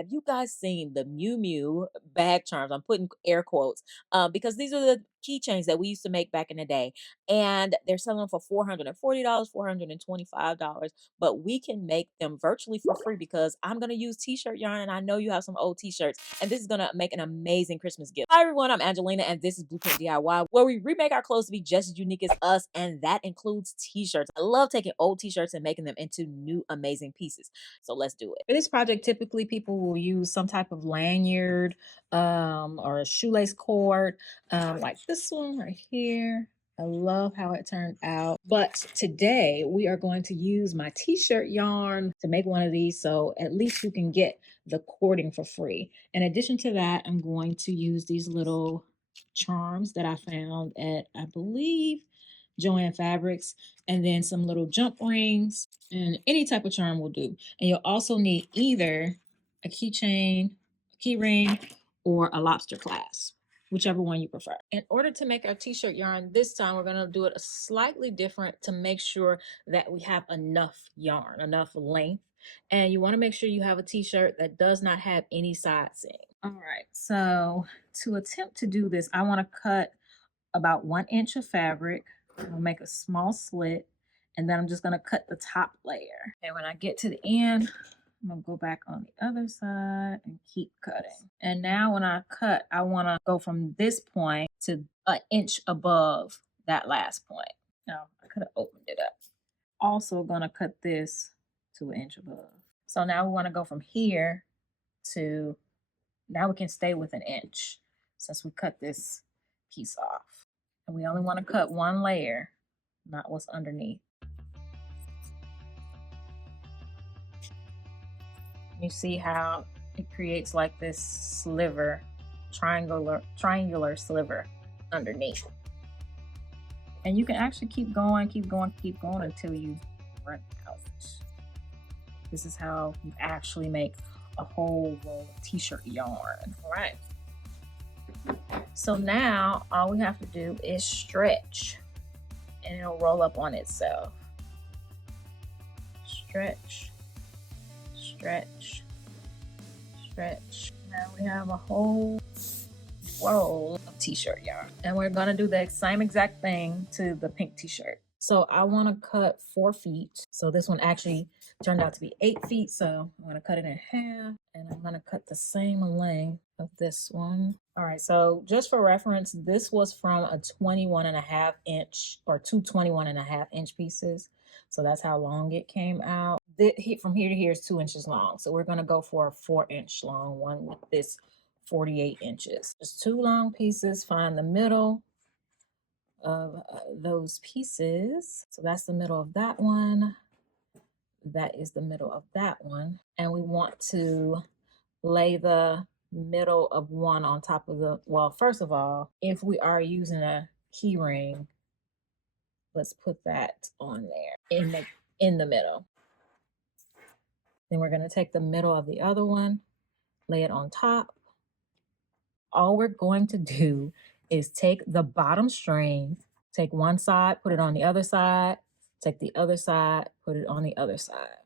have you guys seen the Mew Mew bag charms? I'm putting air quotes because these are the keychains that we used to make back in the day, and they're selling them for $440, $425. But we can make them virtually for free because I'm gonna use t-shirt yarn, and I know you have some old t-shirts, and this is gonna make an amazing Christmas gift. Hi everyone, I'm Angelina, and this is Blueprint DIY, where we remake our clothes to be just as unique as us, and that includes t-shirts. I love taking old t-shirts and making them into new amazing pieces. So let's do it. For this project, typically people will use some type of lanyard or a shoelace cord, like this one right here. I love how it turned out. But today we are going to use my t-shirt yarn to make one of these, so at least you can get the cording for free. In addition to that, I'm going to use these little charms that I found at, I believe, Joann Fabrics, and then some little jump rings, and any type of charm will do. And you'll also need either a keychain, a key ring, or a lobster clasp, whichever one you prefer. In order to make our t-shirt yarn this time, we're going to do it slightly different to make sure that we have enough yarn, enough length. And you want to make sure you have a t-shirt that does not have any side seam. All right, so to attempt to do this, I want to cut about 1 inch of fabric. I'll make a small slit, and then I'm just going to cut the top layer. And when I get to the end, I'm going to go back on the other side and keep cutting. And now when I cut, I want to go from this point to 1 inch above that last point. Now, I could have opened it up. Also going to cut this to 1 inch above. So now we want to go from here to, now we can stay with 1 inch since we cut this piece off. And we only want to cut one layer, not what's underneath. You see how it creates like this sliver, triangular sliver underneath. And you can actually keep going until you run out. This is how you actually make a whole roll of t-shirt yarn. All right. So now all we have to do is stretch, and it'll roll up on itself. Stretch, stretch, stretch. Now we have a whole roll of t-shirt yarn, and we're gonna do the same exact thing to the pink t-shirt. So I want to cut 4 feet. So this one actually turned out to be 8 feet. So I'm going to cut it in half, and I'm going to cut the same length of this one. All right. So just for reference, this was from a 21.5 inch or 2 21.5 inch pieces. So that's how long it came out. From here to here is 2 inches long. So we're going to go for a 4-inch long one with this 48 inches. Just 2 long pieces. Find the middle of those pieces. So that's the middle of that one. That is the middle of that one. And we want to lay the middle of one on top of the, well, first of all, if we are using a key ring, let's put that on there in the middle. Then we're going to take the middle of the other one, lay it on top. All we're going to do is take the bottom string, take one side, put it on the other side, take the other side, put it on the other side.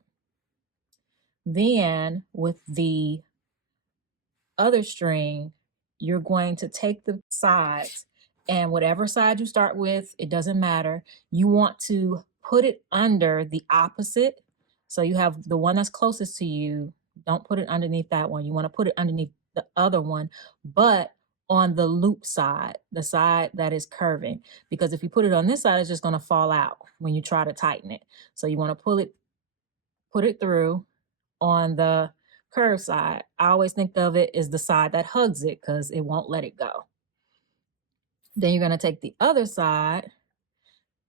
Then with the other string, you're going to take the sides, and whatever side you start with, it doesn't matter. You want to put it under the opposite. So you have the one that's closest to you. Don't put it underneath that one. You want to put it underneath the other one, but on the loop side, the side that is curving, because if you put it on this side, it's just going to fall out when you try to tighten it. So you want to put it through on the curved side. I always think of it as the side that hugs it because it won't let it go. Then you're going to take the other side,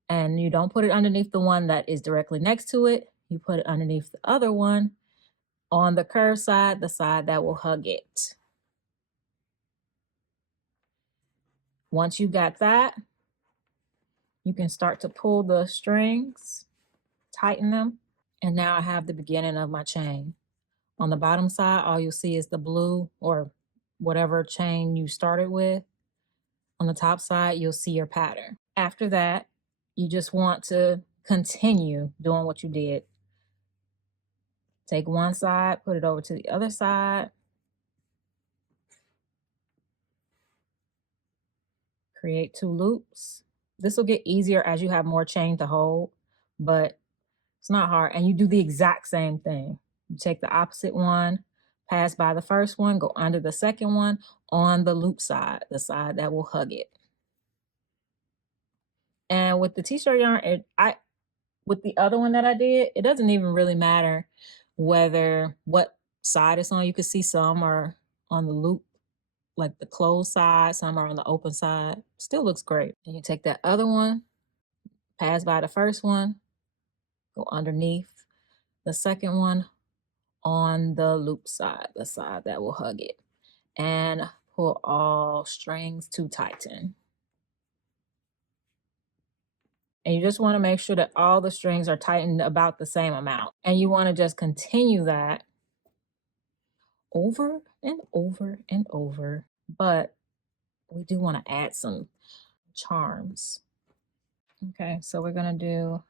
and you don't put it underneath the one that is directly next to it. You put it underneath the other one on the curved side, the side that will hug it. Once you got that, you can start to pull the strings, tighten them, and now I have the beginning of my chain. On the bottom side, all you'll see is the blue or whatever chain you started with. On the top side, you'll see your pattern. After that, you just want to continue doing what you did. Take one side, put it over to the other side. Create 2 loops. This will get easier as you have more chain to hold, but it's not hard. And you do the exact same thing. You take the opposite one, pass by the first one, go under the second one on the loop side, the side that will hug it. And with the t-shirt yarn, with the other one that I did, it doesn't even really matter what side it's on. You can see some are on the loop, like the closed side, some are on the open side. Still looks great. And you take that other one, pass by the first one, go underneath the second one on the loop side, the side that will hug it, and pull all strings to tighten. And you just want to make sure that all the strings are tightened about the same amount. And you want to just continue that over and over and over. But we do want to add some charms. Okay, so we're going to do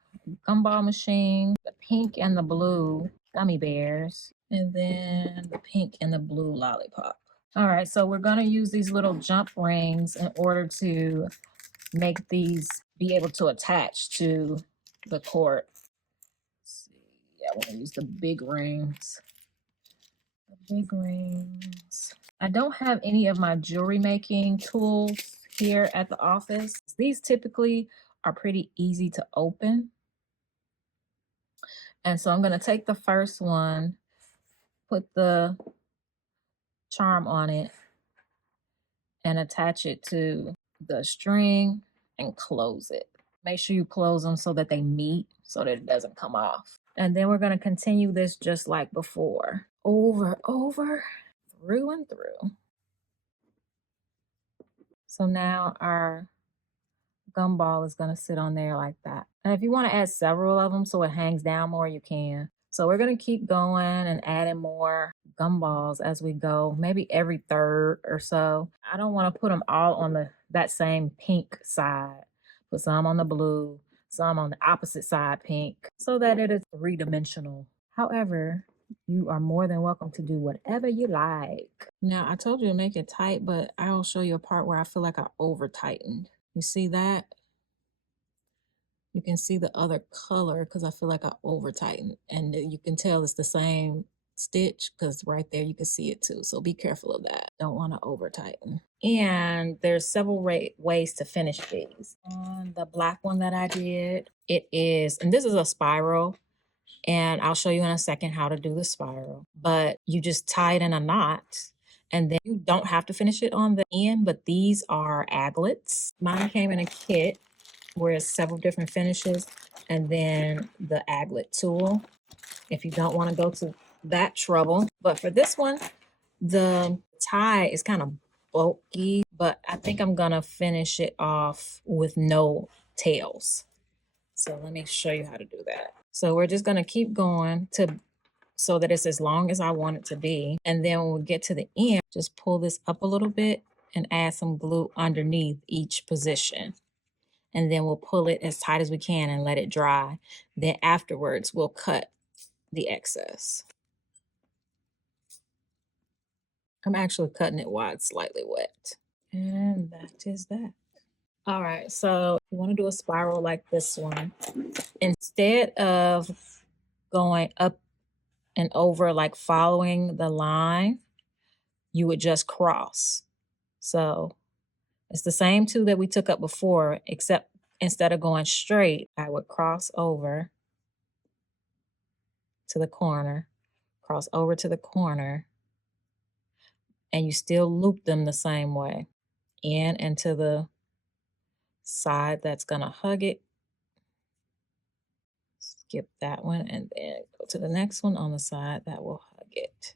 gumball machine, the pink and the blue gummy bears, and then the pink and the blue lollipop. All right, so we're going to use these little jump rings in order to make these be able to attach to the cord. Let's see. Yeah, we're going to use the big rings. The big rings. I don't have any of my jewelry making tools here at the office. These typically are pretty easy to open. And so I'm going to take the first one, put the charm on it, and attach it to the string and close it. Make sure you close them so that they meet, so that it doesn't come off. And then we're going to continue this just like before, over, through and through. So now our gumball is going to sit on there like that. And if you want to add several of them so it hangs down more, you can. So we're going to keep going and adding more gumballs as we go, maybe every third or so. I don't want to put them all on that same pink side. Put some on the blue, some on the opposite side pink, so that it is three-dimensional. However, you are more than welcome to do whatever you like. Now, I told you to make it tight, but I'll show you a part where I feel like I over-tightened. You see that? You can see the other color because I feel like I over-tightened. And you can tell it's the same stitch because right there you can see it too. So be careful of that. Don't want to over-tighten. And there's several ways to finish these. On the black one that I did, it is, and this is a spiral. And I'll show you in a second how to do the spiral. But you just tie it in a knot. And then you don't have to finish it on the end, but these are aglets. Mine came in a kit where it's several different finishes, and then the aglet tool, if you don't want to go to that trouble. But for this one, the tie is kind of bulky, but I think I'm gonna finish it off with no tails. So let me show you how to do that. So we're just gonna keep going so that it's as long as I want it to be. And then when we get to the end, just pull this up a little bit and add some glue underneath each position. And then we'll pull it as tight as we can and let it dry. Then afterwards, we'll cut the excess. I'm actually cutting it while it's slightly wet. And that is that. All right, so if you want to do a spiral like this one, instead of going up and over, like following the line, you would just cross. So it's the same two that we took up before, except instead of going straight, I would cross over to the corner, cross over to the corner, and you still loop them the same way. In and to the side that's gonna hug it. Skip that one and then go to the next one on the side that will hug it.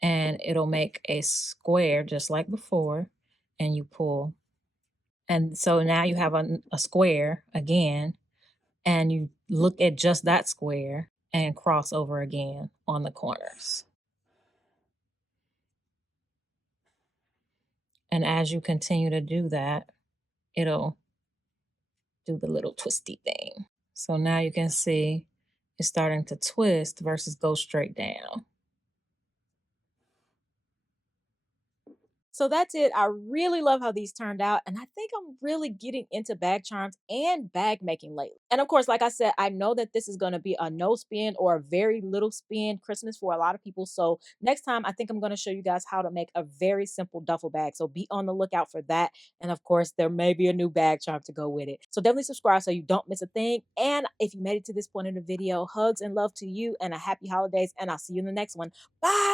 And it'll make a square just like before, and you pull. And so now you have a square again, and you look at just that square and cross over again on the corners. And as you continue to do that, it'll do the little twisty thing. So now you can see It's starting to twist versus go straight down. So that's it. I really love how these turned out. And I think I'm really getting into bag charms and bag making lately. And of course, like I said, I know that this is going to be a no spin or a very little spin Christmas for a lot of people. So next time, I think I'm going to show you guys how to make a very simple duffel bag. So be on the lookout for that. And of course, there may be a new bag charm to go with it. So definitely subscribe so you don't miss a thing. And if you made it to this point in the video, hugs and love to you and a happy holidays. And I'll see you in the next one. Bye.